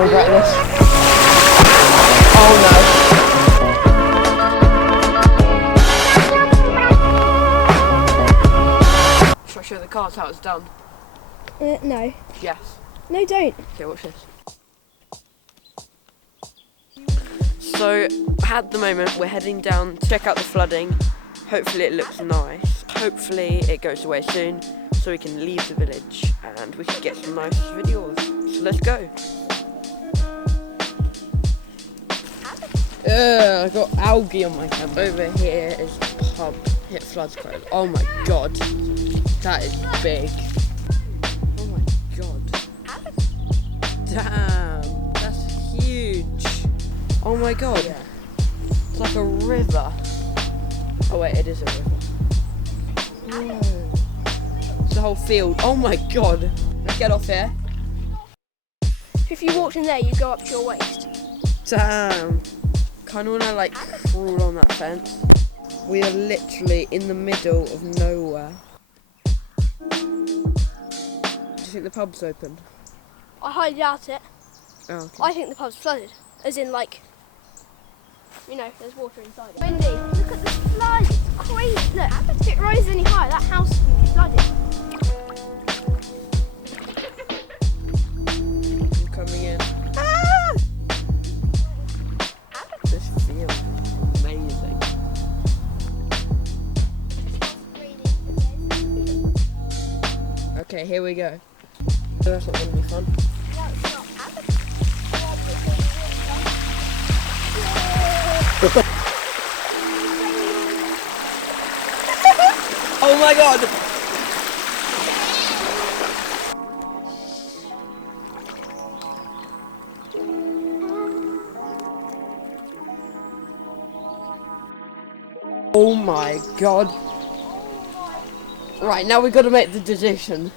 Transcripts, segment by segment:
gonna regret this. Oh no. Should I show the cards how it's done? No. Yes. No, don't. Okay, watch this. So, at the moment, we're heading down to check out the flooding. Hopefully it looks nice. Hopefully it goes away soon, so we can leave the village and we can get some nice videos. So let's go. I got algae on my camera. Over here is pub. Hit floods quite. Oh my god. That is big. Oh my god. Damn. That's huge. Oh my god. Yeah. It's like a river. Oh wait, it is a river. Whoa. It's the whole field. Oh my god. Let's get off here. If you walked in there, you'd go up to your waist. Damn. Kinda wanna like crawl on that fence. We are literally in the middle of nowhere. Do you think the pub's open? I highly doubt it. Oh, okay. I think the pub's flooded. As in, like, you know, there's water inside it. Wendy, look at the flood. It's crazy. Look, if it rises any higher, that house can be flooded. I'm coming in. Ah! This feels amazing. Okay, here we go. That's not going to be fun. Oh my god! Oh my god! Right, now we've got to make the decision.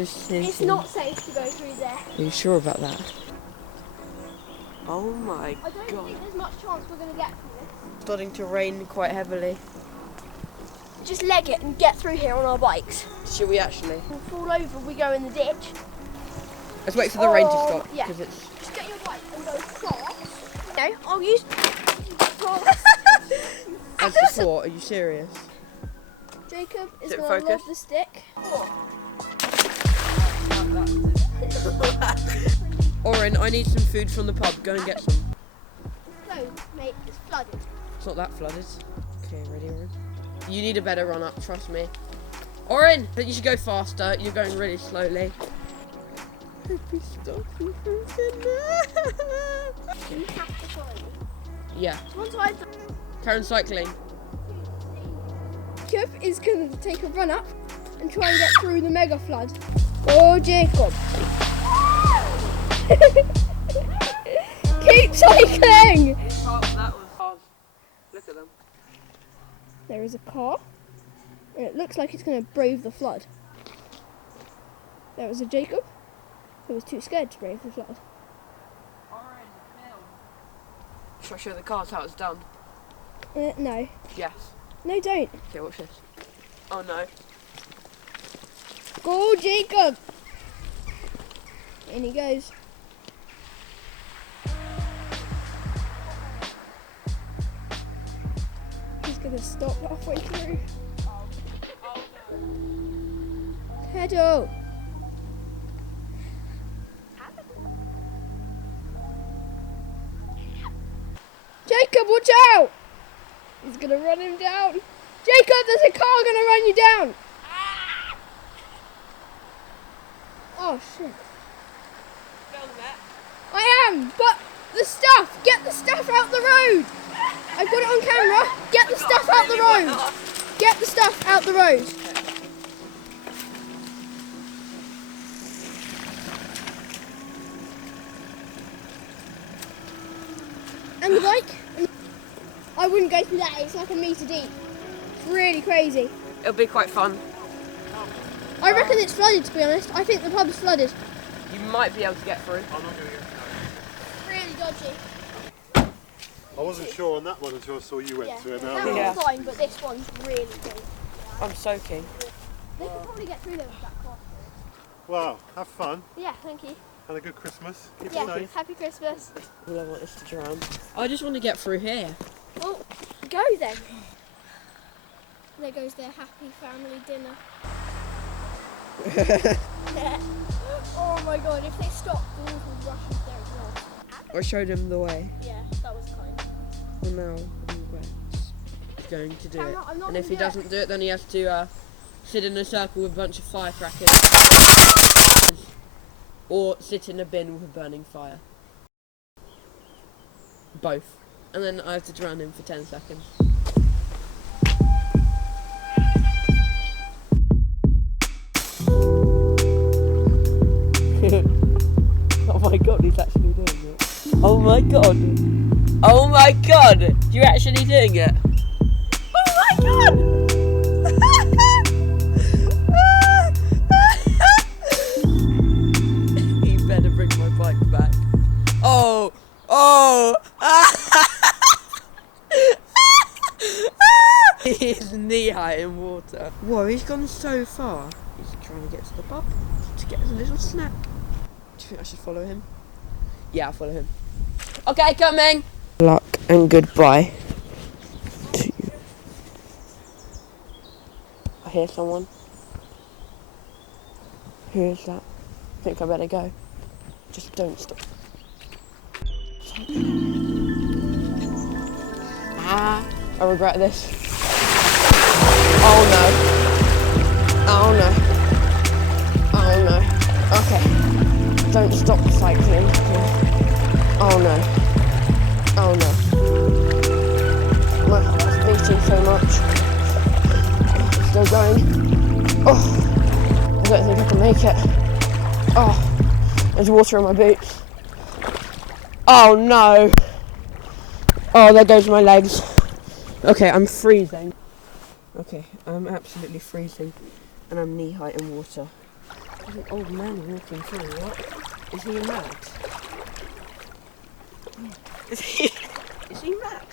It's not safe to go through there. Are you sure about that? Oh my god. I don't think there's much chance we're going to get through this. It's starting to rain quite heavily. Just leg it and get through here on our bikes. Should we actually? We'll fall over, we go in the ditch. Let's wait for the rain to stop. Yeah. It's... Just get your bike and go fast. No, I'll use... As before, are you serious? Jacob is it going to lob focused? the stick. Orin, I need some food from the pub. Go and get some. No, mate, it's flooded. It's not that flooded. Okay, ready, Orin? You need a better run up, trust me. Orin, but you should go faster. You're going really slowly. You have to follow me. Yeah. Once I've Karen cycling. Jacob is going to take a run up and try and get through the mega flood. Oh, Jacob. Keep cycling! Oh, that was hard. Look at them. There is a car, and it looks like it's going to brave the flood. There was a Jacob who was too scared to brave the flood. Should I show the cards how it's done? No. Yes. No, don't. Okay, watch this. Oh no. Go, Jacob! In he goes. He's going to stop halfway through. Pedal! Jacob, watch out! He's going to run him down. Jacob, there's a car going to run you down! Oh shit. I am, but the stuff! Get the stuff out the road! I've got it on camera. Get the stuff out the road! Get the stuff out the road! And the bike? I wouldn't go through that, it's like a metre deep. It's really crazy. It'll be quite fun. I reckon it's flooded, to be honest. I think the pub's flooded. You might be able to get through. I'm not going to get through. Really dodgy. I wasn't sure on that one until I saw you went through it. That Yeah. one's fine, but this one's really big. I'm soaking. They could probably get through there with that car. Wow, have fun. Yeah, thank you. And a good Christmas. Keep Yeah, safe. happy Christmas. All I want is to drown. I just want to get through here. Well, go then. There goes their happy family dinner. Oh my god, if they stop, the wolf will rush into their exhaust. I showed him the way. Yeah, that was kind. And now he's going to do it. I'm not And if gonna he do it. doesn't do it, then he has to sit in a circle with a bunch of firecrackers. Or sit in a bin with a burning fire. Both. And then I have to drown him for 10 seconds. Oh my god, he's actually doing it. Oh my god. Oh my god! You're actually doing it. Oh my god! You better bring my bike back. Oh! Oh! He's knee high in water. Whoa, he's gone so far. He's trying to get to the pub to get a little snack. Do you think I should follow him? Yeah, I'll follow him. Okay, coming! Luck and goodbye to you. I hear someone. Who is that? I think I better go. Just don't stop. I regret this. Oh no. Oh no. Oh no. Okay. Don't stop cycling. Oh no. Oh no. My heart's beating so much. Still going. Oh. I don't think I can make it. Oh. There's water in my boots. Oh no. Oh, there goes my legs. Okay, I'm freezing. Okay, I'm absolutely freezing. And I'm knee high in water. There's an old man walking through, what? Is he mad? Is he mad?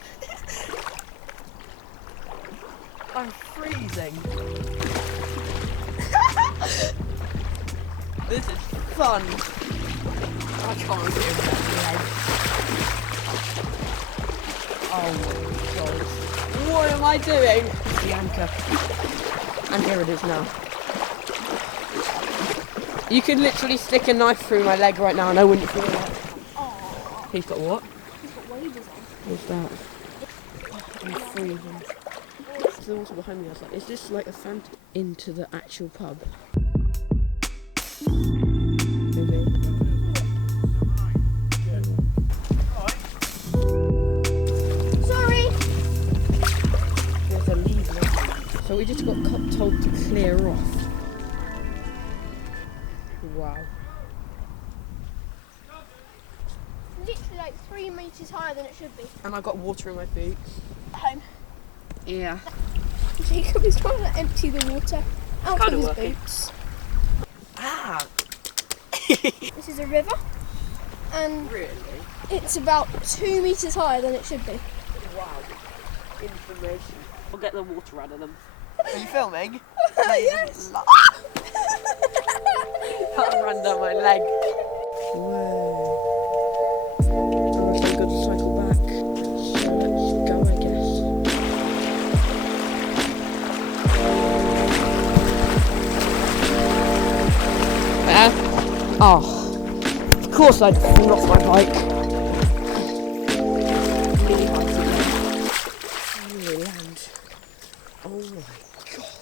I'm freezing. This is fun. I can't get that leg. Oh my god. What am I doing? It's the anchor. And here it is now. You could literally stick a knife through my leg right now and I wouldn't feel that. Aww. He's got what? He's got waders on. What's that? I'm freezing. There's the water behind me. I was like, is this like a fountain into the actual pub? Maybe. Sorry. We have to leave now. So we just got told to clear off. Wow. Literally like 3 meters higher than it should be. And I got water in my boots. Home. Yeah. Jacob is trying to empty the water out Kinda of his working. boots. Ah! This is a river, and Really? it's about 2 meters higher than it should be. Wow. Information. I'll get the water out of them. Are you filming? Yes. That ran down my leg. Whoa. Oh, so I've got to cycle back. So let's go, I guess. Where? Oh. Of course I'd lost my bike. Really hard to really land. Oh my god.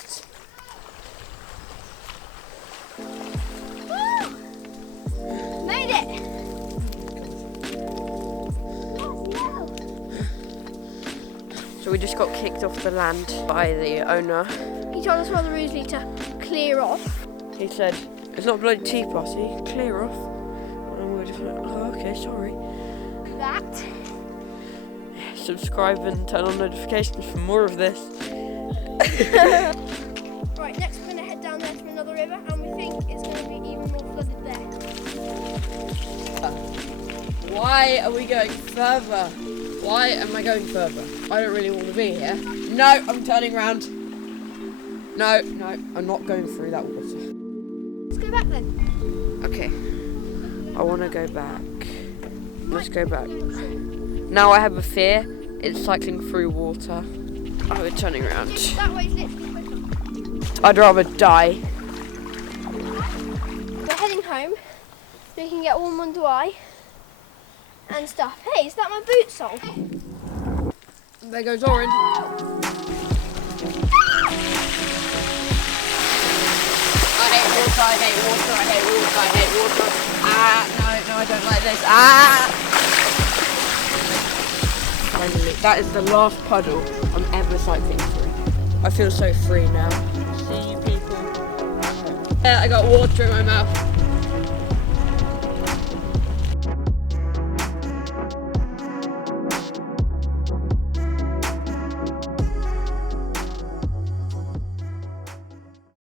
Made it. So we just got kicked off the land by the owner. He told us rather rudely to clear off. He said, it's not bloody tea party, clear off. And we were just like, oh, okay, sorry. That. Subscribe and turn on notifications for more of this. Right, next we're going to head down there to another river, and we think it's going to be even more flooded there. Why are we going further? Why am I going further? I don't really want to be here. No, I'm turning around. No, I'm not going through that water. Let's go back then. Okay. I want to go back. Let's go back. Now I have a fear. It's cycling through water. Oh, we're turning around. That way's literally quicker. I'd rather die. We're heading home so we can get warm and dry and stuff. Hey, is that my boot sole? There goes Orin. I hate water, I hate water, I hate water, I hate water. No, I don't like this. Finally, that is the last puddle I'm ever cycling through. I feel so free now. See you people. I got water in my mouth.